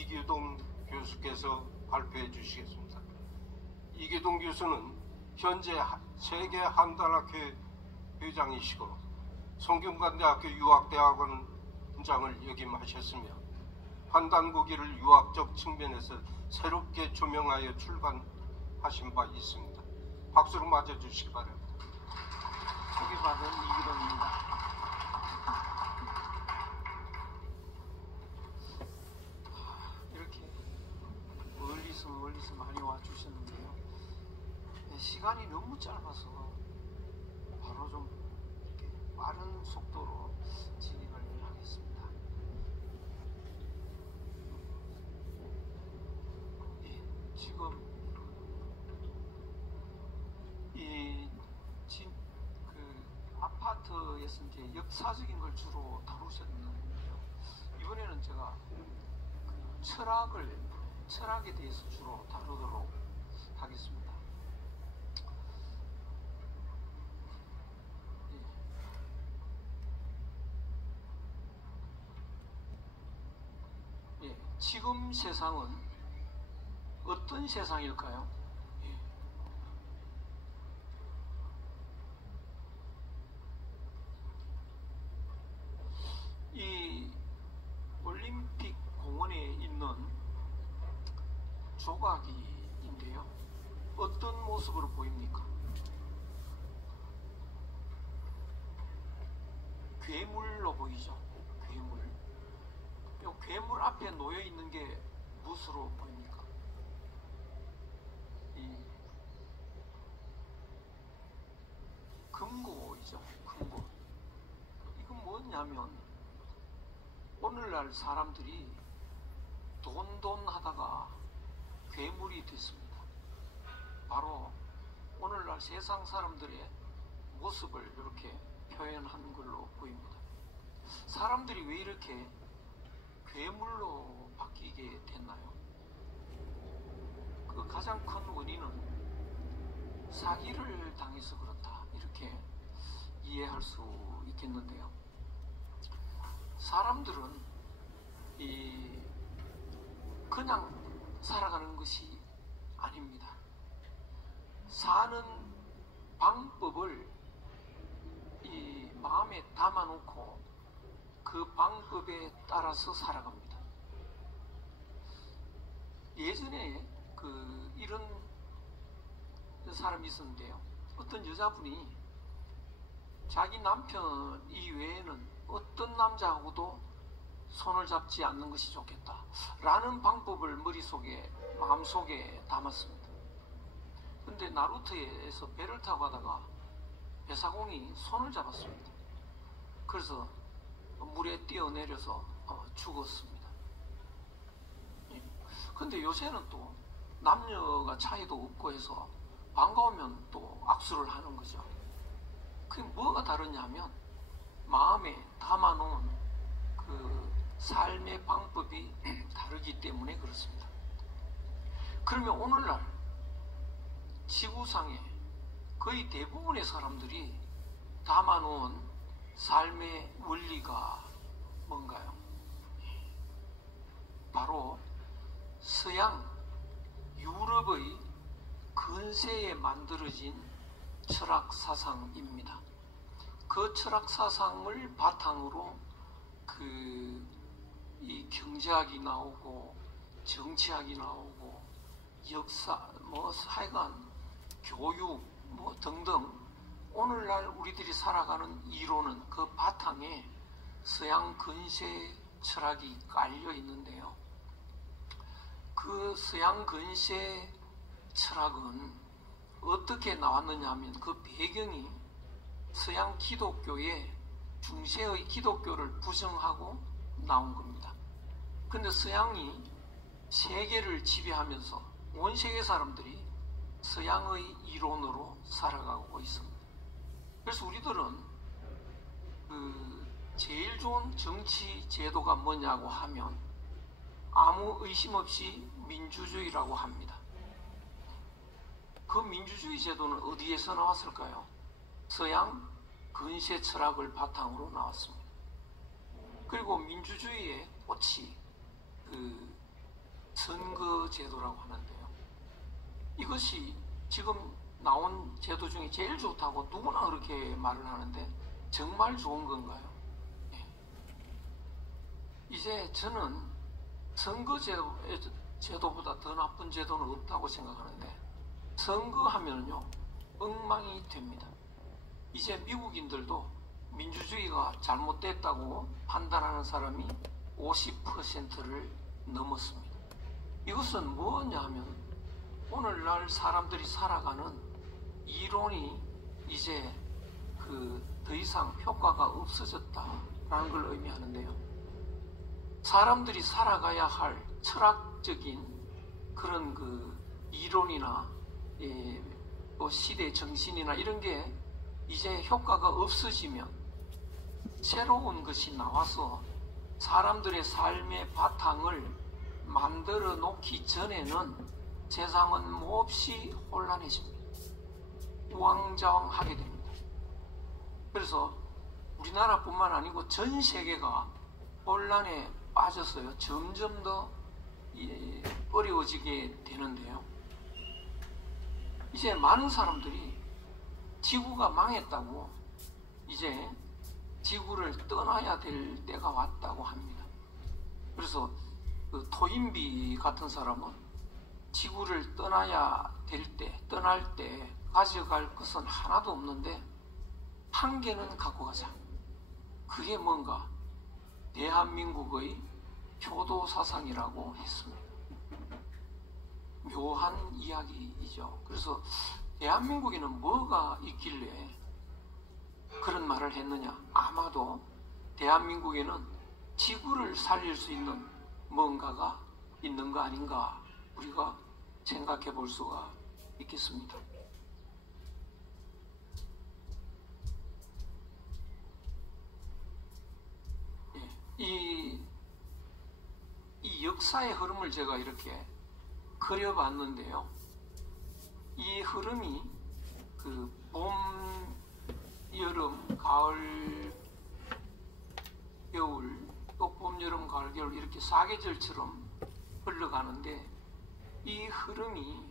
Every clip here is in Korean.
이규동 교수께서 발표해 주시겠습니다. 이규동 교수는 현재 세계 한단학회 회장이시고 성균관대학교 유학대학원장을 역임하셨으며 한단고기를 유학적 측면에서 새롭게 조명하여 출간하신 바 있습니다. 박수로 맞아주시기 바랍니다. 소개받은 이규동입니다. 이렇게 멀리서 많이 와주셨는데요. 시간이 너무 짧아서 바로 좀 이렇게 빠른 속도로 진행을 하겠습니다. 지금 아파트에서 이제 역사적인 걸 주로 다루셨는데요. 이번에는 제가 철학에 대해서 주로 다루도록 하겠습니다. 지금 세상은 어떤 세상일까요? 이 올림픽 공원에 있는 조각인데요. 어떤 모습으로 보입니까? 괴물로 보이죠. 괴물. 이 괴물 앞에 놓여 있는 게 무엇으로 보입니까? 이 금고이죠. 금고. 이건 뭐냐면 오늘날 사람들이 돈 하다가 괴물이 됐습니다. 바로 오늘날 세상 사람들의 모습을 이렇게 표현한 걸로 보입니다. 사람들이 왜 이렇게 괴물로 바뀌게 됐나요? 그 가장 큰 원인은 사기를 당해서 그렇다, 이렇게 이해할 수 있겠는데요. 사람들은 그냥 살아가는 것이 아닙니다. 사는 방법을 마음에 담아놓고 그 방법에 따라서 살아갑니다. 예전에 이런 사람이 있었는데요. 어떤 여자분이 자기 남편 이외에는 어떤 남자하고도 손을 잡지 않는 것이 좋겠다 라는 방법을 마음속에 담았습니다. 근데 나루터에서 배를 타고 가다가 배사공이 손을 잡았습니다. 그래서 물에 뛰어내려서 죽었습니다. 근데 요새는 또 남녀가 차이도 없고 해서 반가우면 또 악수를 하는 거죠. 그게 뭐가 다르냐면 마음에 담아놓은 그 삶의 방법이 다르기 때문에 그렇습니다. 그러면 오늘날 지구상에 거의 대부분의 사람들이 담아놓은 삶의 원리가 뭔가요? 바로 서양 유럽의 근세에 만들어진 철학 사상입니다. 그 철학 사상을 바탕으로 이 경제학이 나오고 정치학이 나오고 역사 하여간 교육 등등 오늘날 우리들이 살아가는 이론은 그 바탕에 서양 근세 철학이 깔려 있는데요. 그 서양 근세 철학은 어떻게 나왔느냐 하면 그 배경이 서양 기독교의 중세의 기독교를 부정하고 나온 겁니다. 근데 서양이 세계를 지배하면서 온 세계 사람들이 서양의 이론으로 살아가고 있습니다. 그래서 우리들은 제일 좋은 정치 제도가 뭐냐고 하면 아무 의심 없이 민주주의라고 합니다. 그 민주주의 제도는 어디에서 나왔을까요? 서양 근세 철학을 바탕으로 나왔습니다. 그리고 민주주의의 꽃이 제도라고 하는데요. 이것이 지금 나온 제도 중에 제일 좋다고 누구나 그렇게 말을 하는데 정말 좋은 건가요? 네. 이제 저는 선거제도보다 더 나쁜 제도는 없다고 생각하는데, 선거하면요 엉망이 됩니다. 이제 미국인들도 민주주의가 잘못됐다고 판단하는 사람이 50%를 넘었습니다. 이것은 뭐냐 하면 오늘날 사람들이 살아가는 이론이 이제 더 이상 효과가 없어졌다라는 걸 의미하는데요. 사람들이 살아가야 할 철학적인 그런 이론이나 시대 정신이나 이런 게 이제 효과가 없어지면 새로운 것이 나와서 사람들의 삶의 바탕을 만들어 놓기 전에는 세상은 몹시 혼란해집니다. 우왕좌왕하게 됩니다. 그래서 우리나라뿐만 아니고 전 세계가 혼란에 빠져서요 점점 더 어려워지게 되는데요. 이제 많은 사람들이 지구가 망했다고 이제 지구를 떠나야 될 때가 왔다고 합니다. 그래서 토인비 같은 사람은 지구를 떠날 때 가져갈 것은 하나도 없는데 한 개는 갖고 가자. 그게 뭔가? 대한민국의 표도 사상이라고 했습니다. 묘한 이야기이죠. 그래서 대한민국에는 뭐가 있길래 그런 말을 했느냐? 아마도 대한민국에는 지구를 살릴 수 있는 뭔가가 있는 거 아닌가 우리가 생각해 볼 수가 있겠습니다. 이 역사의 흐름을 제가 이렇게 그려봤는데요. 이 흐름이 봄, 여름, 가을, 겨울, 또 봄, 여름, 가을, 겨울 이렇게 사계절처럼 흘러가는데 이 흐름이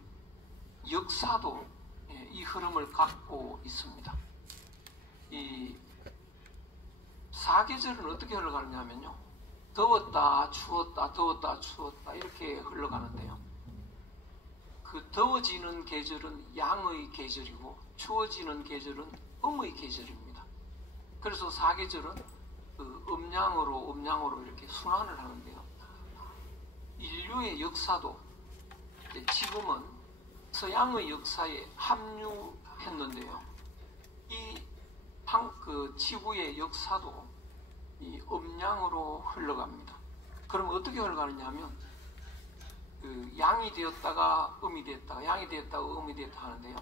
역사도 이 흐름을 갖고 있습니다. 이 사계절은 어떻게 흘러가느냐면요. 더웠다, 추웠다, 더웠다, 추웠다 이렇게 흘러가는데요. 더워지는 계절은 양의 계절이고 추워지는 계절은 음의 계절입니다. 그래서 사계절은 음양으로 이렇게 순환을 하는데요. 인류의 역사도 지금은 서양의 역사에 합류했는데요. 이 지구의 역사도 이 음양으로 흘러갑니다. 그럼 어떻게 흘러가느냐 하면 양이 되었다가 음이 되었다가 양이 되었다가 음이 되었다 하는데요.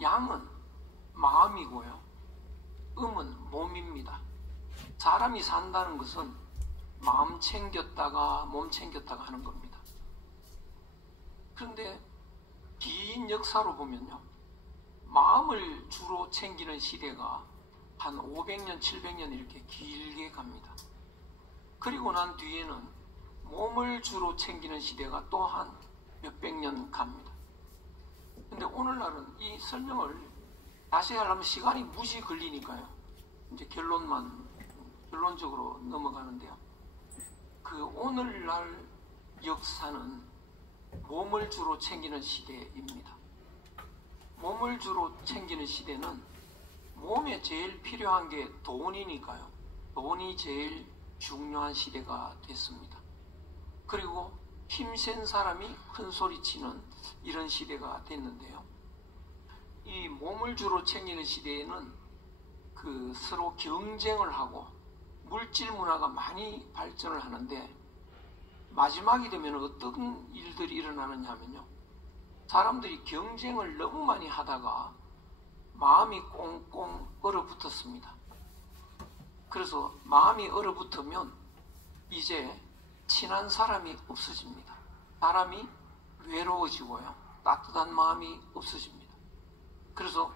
양은 마음이고요. 음은 몸입니다. 사람이 산다는 것은 마음 챙겼다가 몸 챙겼다가 하는 겁니다. 그런데 긴 역사로 보면요. 마음을 주로 챙기는 시대가 한 500년, 700년 이렇게 길게 갑니다. 그리고 난 뒤에는 몸을 주로 챙기는 시대가 또 한 몇백 년 갑니다. 근데 오늘날은 이 설명을 다시 하려면 시간이 무지 걸리니까요. 이제 결론적으로 넘어가는데요. 오늘날 역사는 몸을 주로 챙기는 시대입니다. 몸을 주로 챙기는 시대는 몸에 제일 필요한 게 돈이니까요. 돈이 제일 중요한 시대가 됐습니다. 그리고 힘센 사람이 큰 소리치는 이런 시대가 됐는데요. 이 몸을 주로 챙기는 시대에는 서로 경쟁을 하고 물질 문화가 많이 발전을 하는데 마지막이 되면 어떤 일들이 일어나느냐 하면요. 사람들이 경쟁을 너무 많이 하다가 마음이 꽁꽁 얼어붙었습니다. 그래서 마음이 얼어붙으면 이제 친한 사람이 없어집니다. 사람이 외로워지고요. 따뜻한 마음이 없어집니다. 그래서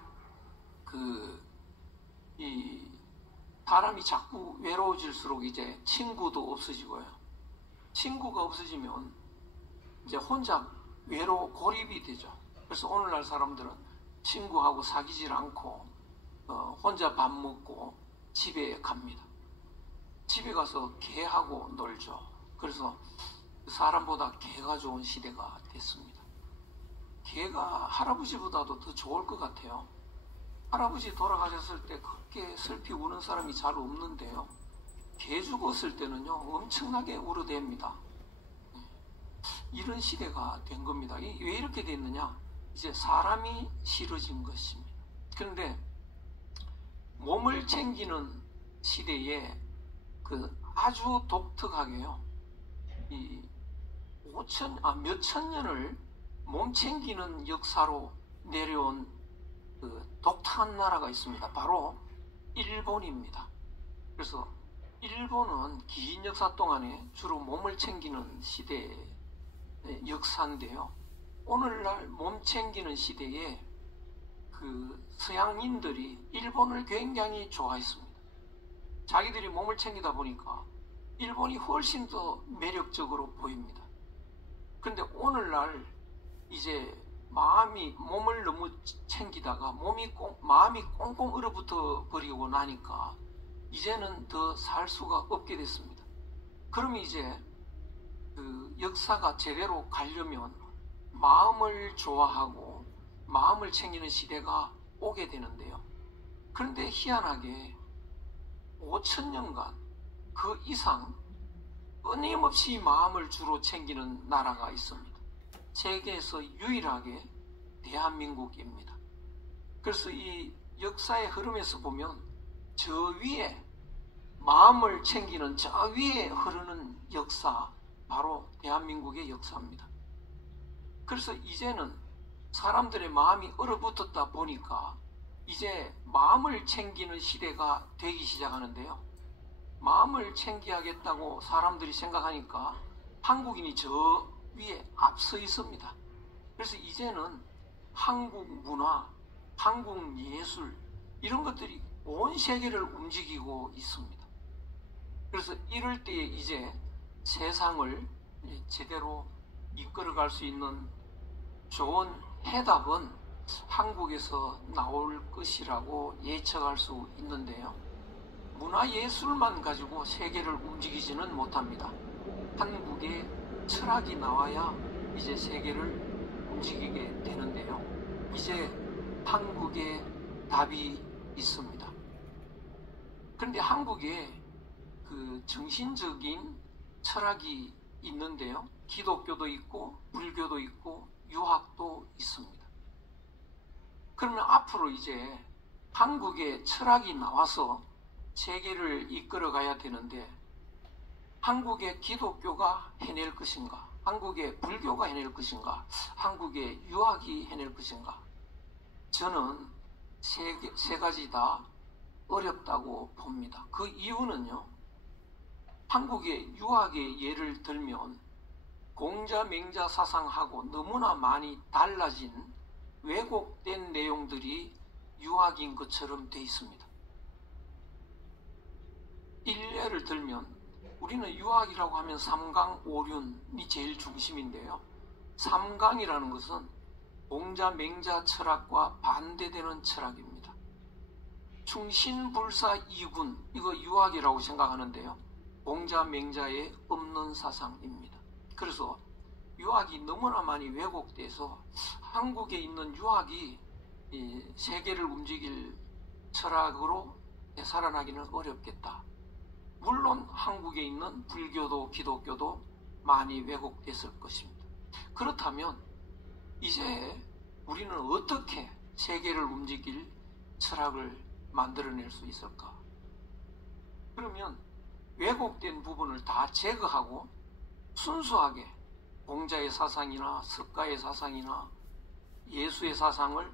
사람이 자꾸 외로워질수록 이제 친구도 없어지고요. 친구가 없어지면 이제 혼자 외로 고립이 되죠. 그래서 오늘날 사람들은 친구하고 사귀질 않고 혼자 밥 먹고 집에 갑니다. 집에 가서 개하고 놀죠. 그래서 사람보다 개가 좋은 시대가 됐습니다. 개가 할아버지보다도 더 좋을 것 같아요. 할아버지 돌아가셨을 때 그렇게 슬피 우는 사람이 잘 없는데요. 개 죽었을 때는요 엄청나게 울어댑니다. 이런 시대가 된 겁니다. 왜 이렇게 됐느냐? 이제 사람이 싫어진 것입니다. 그런데 몸을 챙기는 시대에 아주 독특하게요. 몇천 년을 몸 챙기는 역사로 내려온 독특한 나라가 있습니다. 바로 일본입니다. 그래서 일본은 긴 역사 동안에 주로 몸을 챙기는 시대의 역사인데요. 오늘날 몸 챙기는 시대에 서양인들이 일본을 굉장히 좋아했습니다. 자기들이 몸을 챙기다 보니까 일본이 훨씬 더 매력적으로 보입니다. 그런데 오늘날 이제 몸을 너무 챙기다가 마음이 꽁꽁 얼어붙어 버리고 나니까 이제는 더 살 수가 없게 됐습니다. 그러면 이제 역사가 제대로 가려면 마음을 좋아하고 마음을 챙기는 시대가 오게 되는데요. 그런데 희한하게 5,000년간 그 이상 끊임없이 마음을 주로 챙기는 나라가 있습니다. 세계에서 유일하게 대한민국입니다. 그래서 이 역사의 흐름에서 보면 저 위에 마음을 챙기는 저 위에 흐르는 역사, 바로 대한민국의 역사입니다. 그래서 이제는 사람들의 마음이 얼어붙었다 보니까 이제 마음을 챙기는 시대가 되기 시작하는데요. 마음을 챙겨야겠다고 사람들이 생각하니까 한국인이 저 위에 앞서 있습니다. 그래서 이제는 한국 문화, 한국 예술 이런 것들이 온 세계를 움직이고 있습니다. 그래서 이럴 때에 이제 세상을 제대로 이끌어갈 수 있는 좋은 해답은 한국에서 나올 것이라고 예측할 수 있는데요. 문화예술만 가지고 세계를 움직이지는 못합니다. 한국의 철학이 나와야 이제 세계를 움직이게 되는데요. 이제 한국에 답이 있습니다. 그런데 한국에 정신적인 철학이 있는데요. 기독교도 있고 불교도 있고 유학도 있습니다. 그러면 앞으로 이제 한국에 철학이 나와서 세계를 이끌어 가야 되는데 한국의 기독교가 해낼 것인가? 한국의 불교가 해낼 것인가? 한국의 유학이 해낼 것인가? 저는 세 가지 다 어렵다고 봅니다. 그 이유는요. 한국의 유학의 예를 들면 공자 맹자 사상하고 너무나 많이 달라진 왜곡된 내용들이 유학인 것처럼 돼 있습니다. 일례를 들면 우리는 유학이라고 하면 삼강오륜이 제일 중심인데요. 삼강이라는 것은 공자 맹자 철학과 반대되는 철학입니다. 충신불사 이군, 이거 유학이라고 생각하는데요. 공자 맹자에 없는 사상입니다. 그래서 유학이 너무나 많이 왜곡돼서 한국에 있는 유학이 세계를 움직일 철학으로 살아나기는 어렵겠다. 물론 한국에 있는 불교도 기독교도 많이 왜곡됐을 것입니다. 그렇다면 이제 우리는 어떻게 세계를 움직일 철학을 만들어낼 수 있을까? 그러면 왜곡된 부분을 다 제거하고 순수하게 공자의 사상이나 석가의 사상이나 예수의 사상을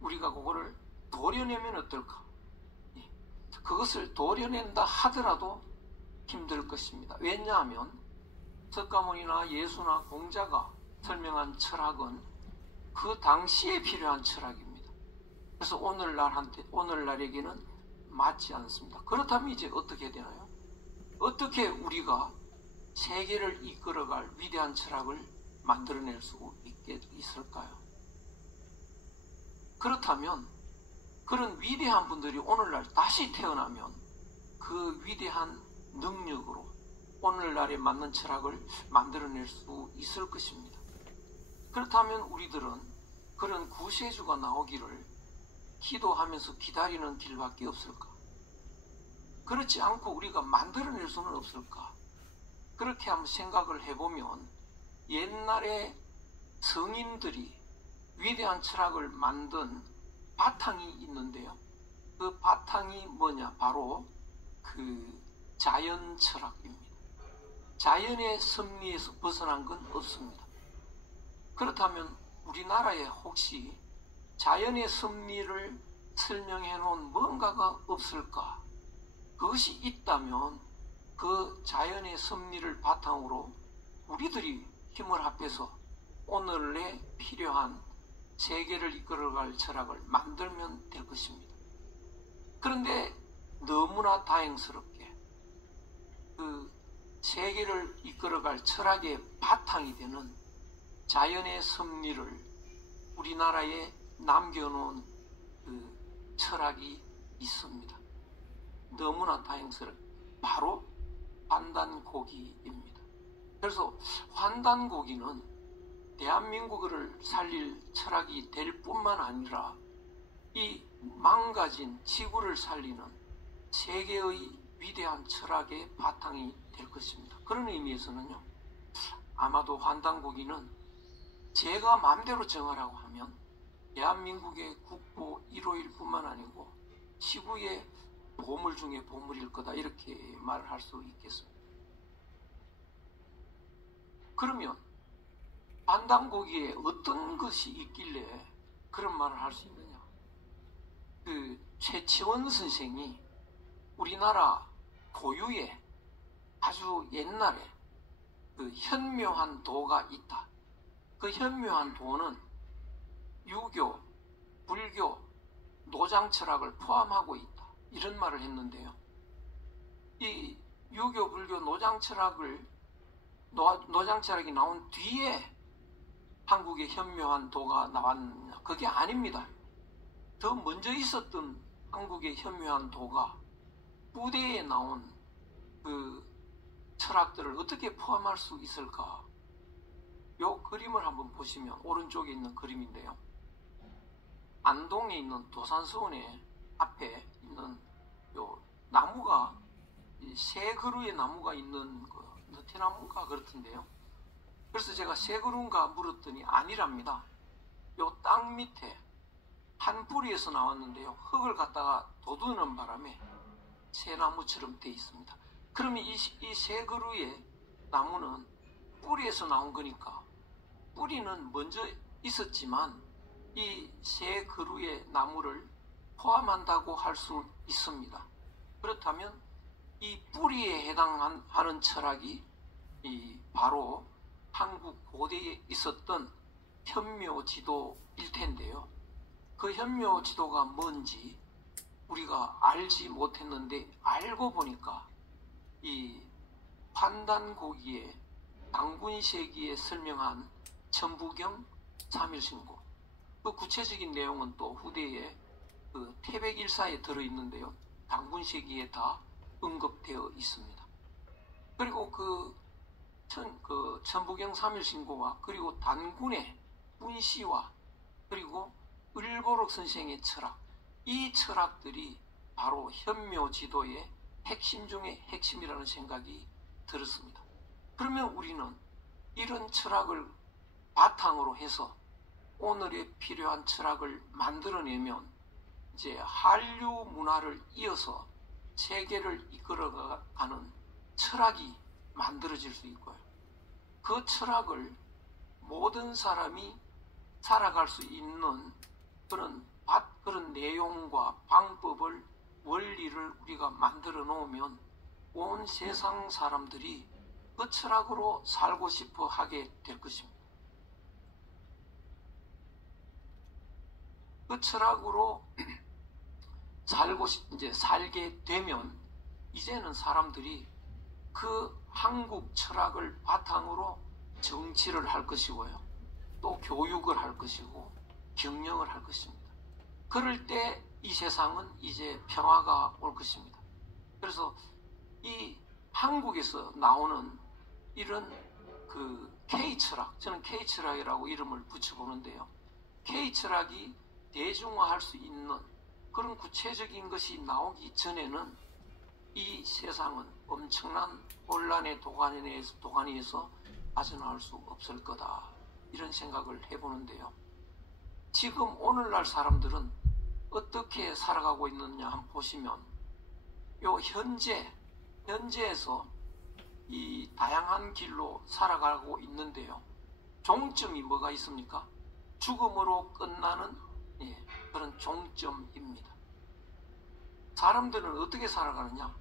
우리가 그거를 도려내면 어떨까? 그것을 도려낸다 하더라도 힘들 것입니다. 왜냐하면 석가모니나 예수나 공자가 설명한 철학은 그 당시에 필요한 철학입니다. 그래서 오늘날에게는 맞지 않습니다. 그렇다면 이제 어떻게 되나요? 어떻게 우리가 세계를 이끌어갈 위대한 철학을 만들어낼 수 있을까요? 그렇다면 그런 위대한 분들이 오늘날 다시 태어나면 그 위대한 능력으로 오늘날에 맞는 철학을 만들어낼 수 있을 것입니다. 그렇다면 우리들은 그런 구세주가 나오기를 기도하면서 기다리는 길밖에 없을까? 그렇지 않고 우리가 만들어낼 수는 없을까? 그렇게 한번 생각을 해보면 옛날에 성인들이 위대한 철학을 만든 바탕이 있는데요. 그 바탕이 뭐냐? 바로 그 자연 철학입니다. 자연의 섭리에서 벗어난 건 없습니다. 그렇다면 우리나라에 혹시 자연의 섭리를 설명해 놓은 뭔가가 없을까? 그것이 있다면 그 자연의 섭리를 바탕으로 우리들이 힘을 합해서 오늘에 필요한 세계를 이끌어갈 철학을 만들면 될 것입니다. 그런데 너무나 다행스럽게 그 세계를 이끌어갈 철학의 바탕이 되는 자연의 섭리를 우리나라에 남겨놓은 그 철학이 있습니다. 너무나 다행스럽게 바로 환단고기입니다. 그래서 환단고기는 대한민국을 살릴 철학이 될 뿐만 아니라 이 망가진 지구를 살리는 세계의 위대한 철학의 바탕이 될 것입니다. 그런 의미에서는요, 아마도 환단고기는 제가 마음대로 정하라고 하면 대한민국의 국보 1호일 뿐만 아니고 지구의 보물 중에 보물일 거다, 이렇게 말을 할 수 있겠습니다. 그러면 환단고기에 어떤 것이 있길래 그런 말을 할 수 있느냐? 그 최치원 선생이 우리나라 고유의 아주 옛날에 그 현묘한 도가 있다. 그 현묘한 도는 유교, 불교, 노장철학을 포함하고 있다. 이런 말을 했는데요. 이 유교, 불교, 노장철학이 나온 뒤에 한국의 현묘한 도가 나왔느냐? 그게 아닙니다. 더 먼저 있었던 한국의 현묘한 도가 후대에 나온 그 철학들을 어떻게 포함할 수 있을까? 요 그림을 한번 보시면 오른쪽에 있는 그림인데요. 안동에 있는 도산서원의 앞에 있는 요 나무가 세 그루의 나무가 있는 그 느티나무가 그렇던데요. 그래서 제가 세 그루인가 물었더니 아니랍니다. 요 땅 밑에 한 뿌리에서 나왔는데요. 흙을 갖다가 돋우는 바람에 새 나무처럼 되어 있습니다. 그러면 이 세 그루의 나무는 뿌리에서 나온 거니까 뿌리는 먼저 있었지만 이 세 그루의 나무를 포함한다고 할 수 있습니다. 그렇다면 이 뿌리에 해당하는 철학이 바로 한국 고대에 있었던 현묘지도일 텐데요. 그 현묘지도가 뭔지 우리가 알지 못했는데 알고 보니까 이 환단고기의 당군세기에 설명한 천부경 3일신고, 그 구체적인 내용은 또 후대에 그 태백일사에 들어있는데요. 당군세기에 다 언급되어 있습니다. 그리고 그 천부경 3일신고와 그리고 단군의 문시와 그리고 을보록 선생의 철학, 이 철학들이 바로 현묘지도의 핵심 중의 핵심이라는 생각이 들었습니다. 그러면 우리는 이런 철학을 바탕으로 해서 오늘에 필요한 철학을 만들어내면 이제 한류 문화를 이어서 세계를 이끌어가는 철학이 만들어질 수 있고요. 그 철학을 모든 사람이 살아갈 수 있는 그런 내용과 방법을, 원리를 우리가 만들어 놓으면 온 세상 사람들이 그 철학으로 살고 싶어 하게 될 것입니다. 그 철학으로 살게 되면 이제는 사람들이 그 한국 철학을 바탕으로 정치를 할 것이고요. 또 교육을 할 것이고 경영을 할 것입니다. 그럴 때 이 세상은 이제 평화가 올 것입니다. 그래서 이 한국에서 나오는 이런 그 K철학, 저는 K철학이라고 이름을 붙여보는데요. K철학이 대중화할 수 있는 그런 구체적인 것이 나오기 전에는 이 세상은 엄청난 혼란의 도가니에서 빠져나올 수 없을 거다. 이런 생각을 해보는데요. 지금 오늘날 사람들은 어떻게 살아가고 있느냐 한번 보시면 요 현재에서 이 다양한 길로 살아가고 있는데요. 종점이 뭐가 있습니까? 죽음으로 끝나는 그런 종점입니다. 사람들은 어떻게 살아가느냐?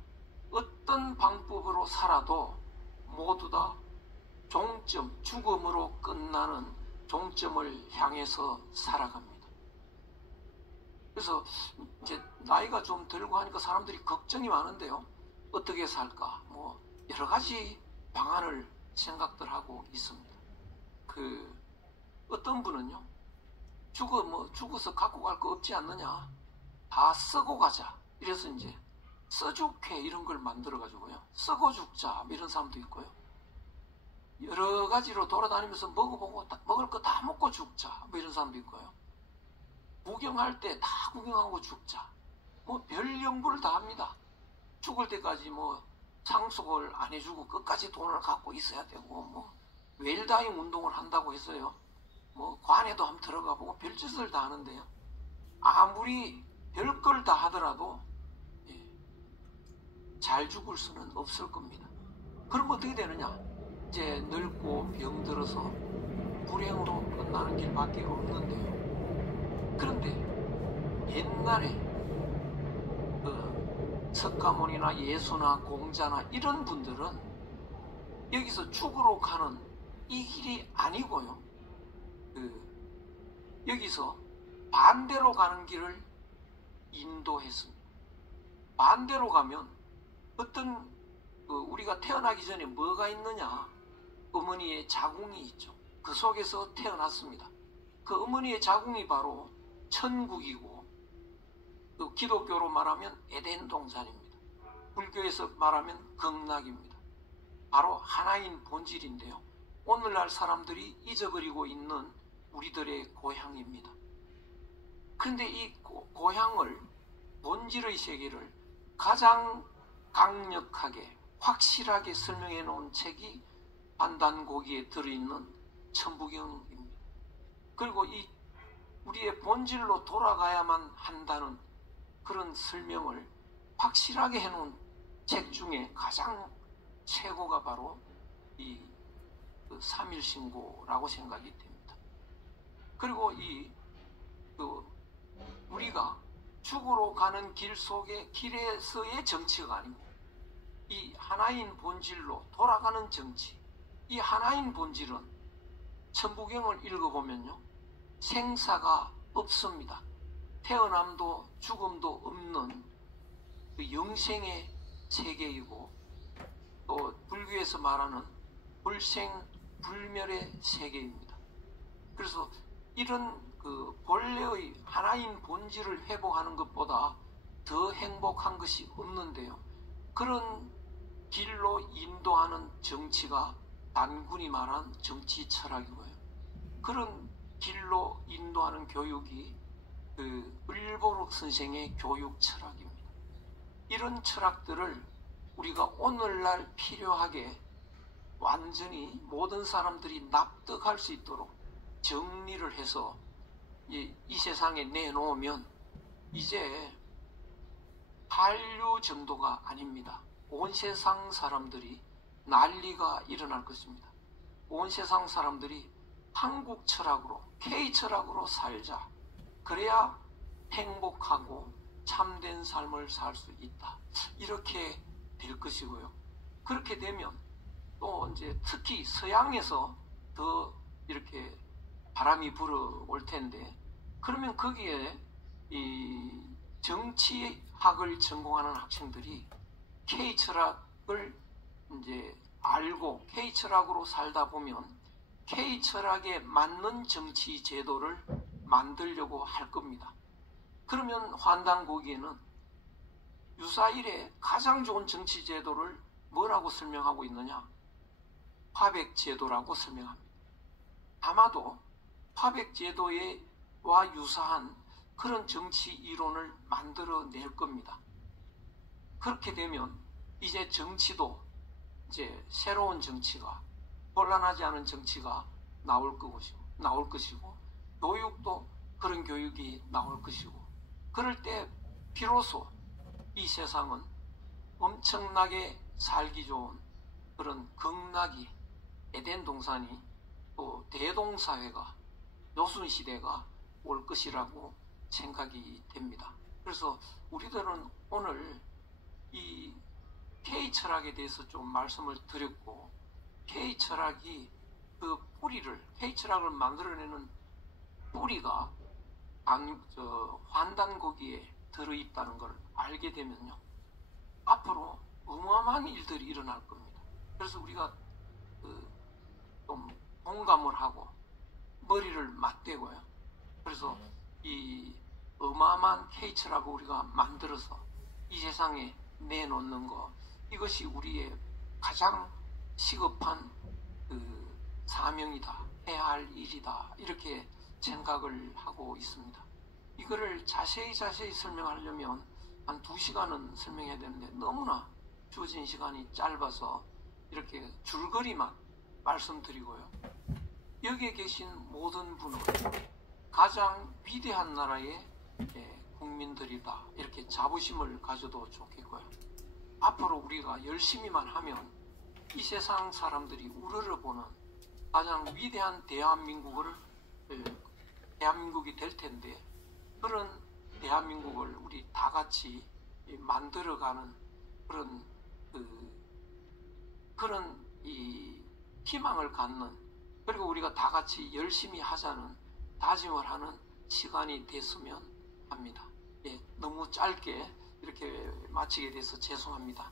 어떤 방법으로 살아도 모두 다 종점, 죽음으로 끝나는 종점을 향해서 살아갑니다. 그래서 이제 나이가 좀 들고 하니까 사람들이 걱정이 많은데요. 어떻게 살까? 뭐 여러 가지 방안을 생각들 하고 있습니다. 그 어떤 분은요, 죽어서 갖고 갈 거 없지 않느냐? 다 쓰고 가자. 이래서 이제 써죽회 이런 걸 만들어 가지고요, 쓰고 죽자 이런 사람도 있고요. 여러 가지로 돌아다니면서 먹어보고 먹을 거 다 먹고 죽자 뭐 이런 사람도 있고요. 구경할 때 다 구경하고 죽자. 뭐 별 연구를 다 합니다. 죽을 때까지 뭐 상속을 안 해주고 끝까지 돈을 갖고 있어야 되고, 뭐 웰다잉 운동을 한다고 해서요, 뭐 관에도 한번 들어가 보고 별짓을 다 하는데요. 아무리 별걸 다 하더라도 잘 죽을 수는 없을 겁니다. 그럼 어떻게 되느냐? 이제 늙고 병들어서 불행으로 끝나는 길밖에 없는데요. 그런데 옛날에 석가모니나 예수나 공자나 이런 분들은 여기서 죽으러 가는 이 길이 아니고요, 여기서 반대로 가는 길을 인도했습니다. 반대로 가면 어떤 우리가 태어나기 전에 뭐가 있느냐? 어머니의 자궁이 있죠. 그 속에서 태어났습니다. 그 어머니의 자궁이 바로 천국이고, 또 기독교로 말하면 에덴 동산입니다. 불교에서 말하면 극락입니다. 바로 하나인 본질인데요. 오늘날 사람들이 잊어버리고 있는 우리들의 고향입니다. 그런데 이 고향을, 본질의 세계를 가장 강력하게 확실하게 설명해 놓은 책이 반단고기에 들어있는 천부경입니다. 그리고 이 우리의 본질로 돌아가야만 한다는 그런 설명을 확실하게 해놓은 책 중에 가장 최고가 바로 이 삼일신고라고 생각이 됩니다. 그리고 우리가 죽으러 가는 길 속에, 길에서의 정치가 아닙니다. 이 하나인 본질로 돌아가는 정치, 이 하나인 본질은 천부경을 읽어보면요, 생사가 없습니다. 태어남도 죽음도 없는 그 영생의 세계이고, 또 불교에서 말하는 불생불멸의 세계입니다. 그래서 이런 그 본래의 하나인 본질을 회복하는 것보다 더 행복한 것이 없는데요. 그런 길로 인도하는 정치가 단군이 말한 정치 철학이고요. 그런 길로 인도하는 교육이 을보록 선생의 교육 철학입니다. 이런 철학들을 우리가 오늘날 필요하게 완전히 모든 사람들이 납득할 수 있도록 정리를 해서 이 세상에 내놓으면 이제 한류 정도가 아닙니다. 온 세상 사람들이 난리가 일어날 것입니다. 온 세상 사람들이 한국 철학으로, K 철학으로 살자. 그래야 행복하고 참된 삶을 살 수 있다. 이렇게 될 것이고요. 그렇게 되면 또 이제 특히 서양에서 더 이렇게 바람이 불어올 텐데, 그러면 거기에 이 정치학을 전공하는 학생들이 K 철학을 이제 알고 K 철학으로 살다 보면 K 철학에 맞는 정치 제도를 만들려고 할 겁니다. 그러면 환단 거기에는 유사 이래 가장 좋은 정치 제도를 뭐라고 설명하고 있느냐? 화백 제도라고 설명합니다. 아마도 화백 제도와 유사한 그런 정치 이론을 만들어낼 겁니다. 그렇게 되면 이제 정치도 이제 새로운 정치가, 혼란하지 않은 정치가 나올 것이고 교육도 그런 교육이 나올 것이고, 그럴 때 비로소 이 세상은 엄청나게 살기 좋은 그런 극락이, 에덴 동산이, 또 대동사회가, 요순시대가 올 것이라고 생각이 됩니다. 그래서 우리들은 오늘 이 K철학에 대해서 좀 말씀을 드렸고, K철학이 그 뿌리를, K철학을 만들어내는 뿌리가 환단고기에 들어있다는 걸 알게 되면요, 앞으로 어마어마한 일들이 일어날 겁니다. 그래서 우리가 좀 공감을 하고 머리를 맞대고요. 그래서 이 어마어마한 K철학을 우리가 만들어서 이 세상에 내놓는 것, 이것이 우리의 가장 시급한 사명이다, 해야 할 일이다, 이렇게 생각을 하고 있습니다. 이거를 자세히 설명하려면 한 2시간은 설명해야 되는데 너무나 주어진 시간이 짧아서 이렇게 줄거리만 말씀드리고요. 여기에 계신 모든 분은 가장 위대한 나라의 국민들이다, 이렇게 자부심을 가져도 좋겠고요. 앞으로 우리가 열심히만 하면 이 세상 사람들이 우러러보는 가장 위대한 대한민국이 될 텐데, 그런 대한민국을 우리 다 같이 만들어가는 그런 이 희망을 갖는, 그리고 우리가 다 같이 열심히 하자는 다짐을 하는 시간이 됐으면 합니다. 너무 짧게 이렇게 마치게 돼서 죄송합니다.